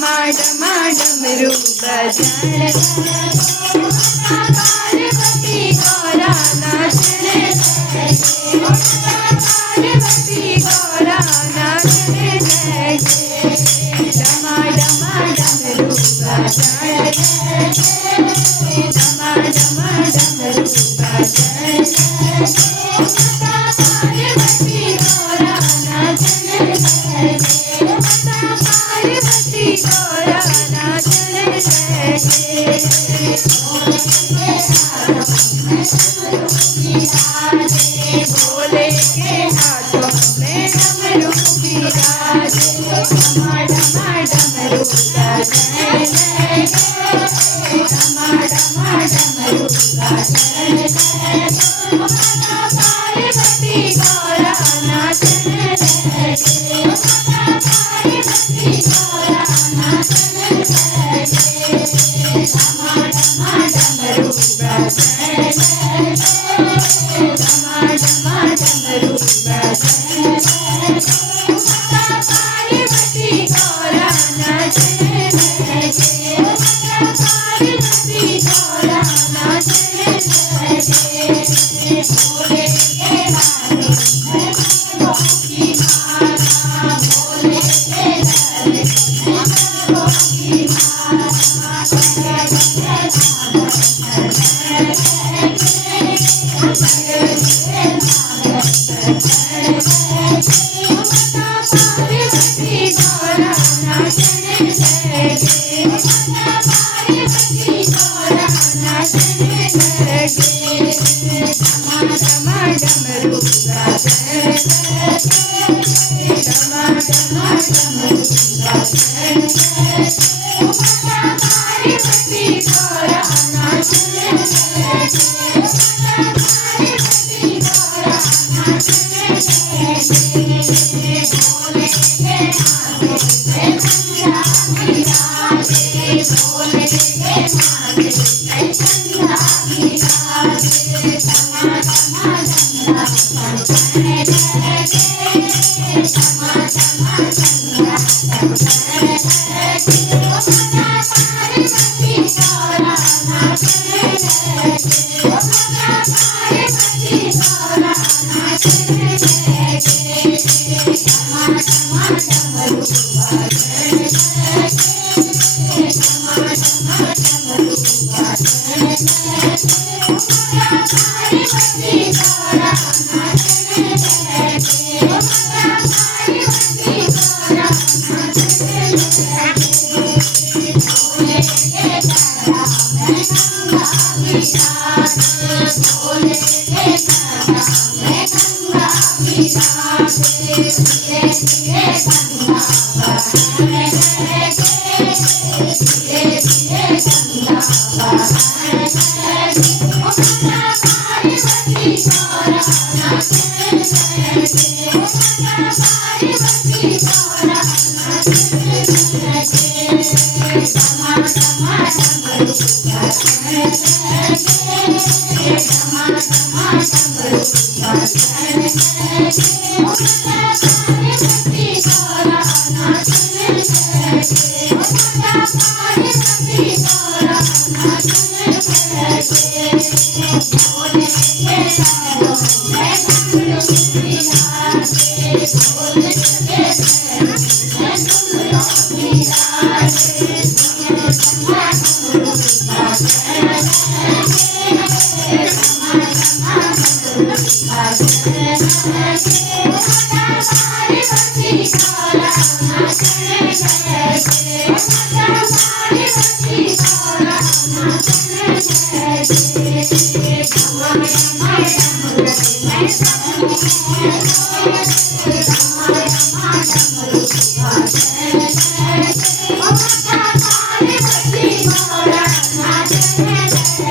डमरू बजाए पार्वती गौरा नाचने लगे पार्वती गौरा नाचने लगे डमा डमा डमरू बजाए डमा डमा डमरू बजाए पार्वती गौरा नाचने लगे पार्वती गौरा नाचने लगे भोले के हाथों में डमरू बिराजे डमा डमा डमरू बजाने लगे डमा डमा डमरू बजाने लगे पार्वती गौरा नाचने लगे पार्वती गौरा नाचने लगे डमा डमा डमरू बजाने लगे डमा डमा डमरू बजाने लगे पार्वती गौरा नाचने लगे पार्वती गौरा नाचने लगे भोले के हाथों में डमरू की माला भोले के गले में डमरू की माला पार्वती गौरा नाचने लगे पार्वती गौरा नाचने लगे डमा डमा डमरू बजाने लगे डमा डमा डमरू बजाने लगे पार्वती गौरा नाचने लगे पार्वती गौरा नाचने लगे भोले के हाथों में गंगा बिराजे भोले के माथे में गंगा बिराजे डमा डमा डमरा बजाने लगे डमा डमा डमरा बजाने लगे पार्वती गौरा नाचने लगे पार्वती गौरा नाचने लगे डमा डमा डमरू बजाने लगे डमा डमा डमरू बजाने लगे पार्वती गौरा नाचने लगे पार्वती गौरा नाचने लगे भोले के गला में गंगा बिराजे भोले के गला में गंगा बिराजे धीरे धीरे गंगा बहाने लगे धीरे धीरे गंगा बहाने लगे पार्वती गौरा नाचने लगे पार्वती गौरा नाचने लगे डमा डमा डमरू बजाने लगे डमा डमा डमरू बजाने लगे पार्वती गौरा नाचने लगे पार्वती गौरा नाचने लगे भोले के हाथों में डमरू बिराजे भोले के गले में डमरू बिराजे डमा डमरू बजाने लगे डमा डमा डमरू बजाने लगे पार्वती गौरा नाचने लगे पार्वती गौरा नाचने लगे डमा डमा डमरू में डमरू डमा डमा डमरू बजाने लगे पार्वती गौरा नाचने लगे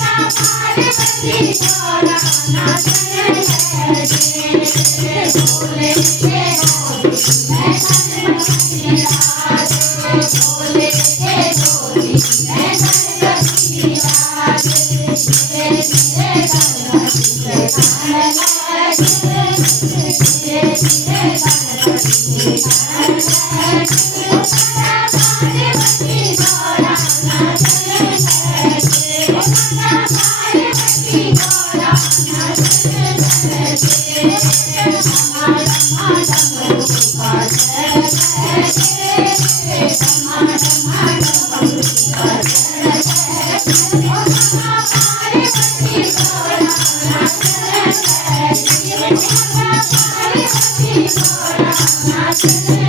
पार्वती गौरा नाचने लगे भोले के हाथों में गणपति बिराजे भोले के गोदी में गणपति बिराजे धीरे धीरे गणपति बिराजने लगे धीरे धीरे गणपति बिराजने लगे Thank you.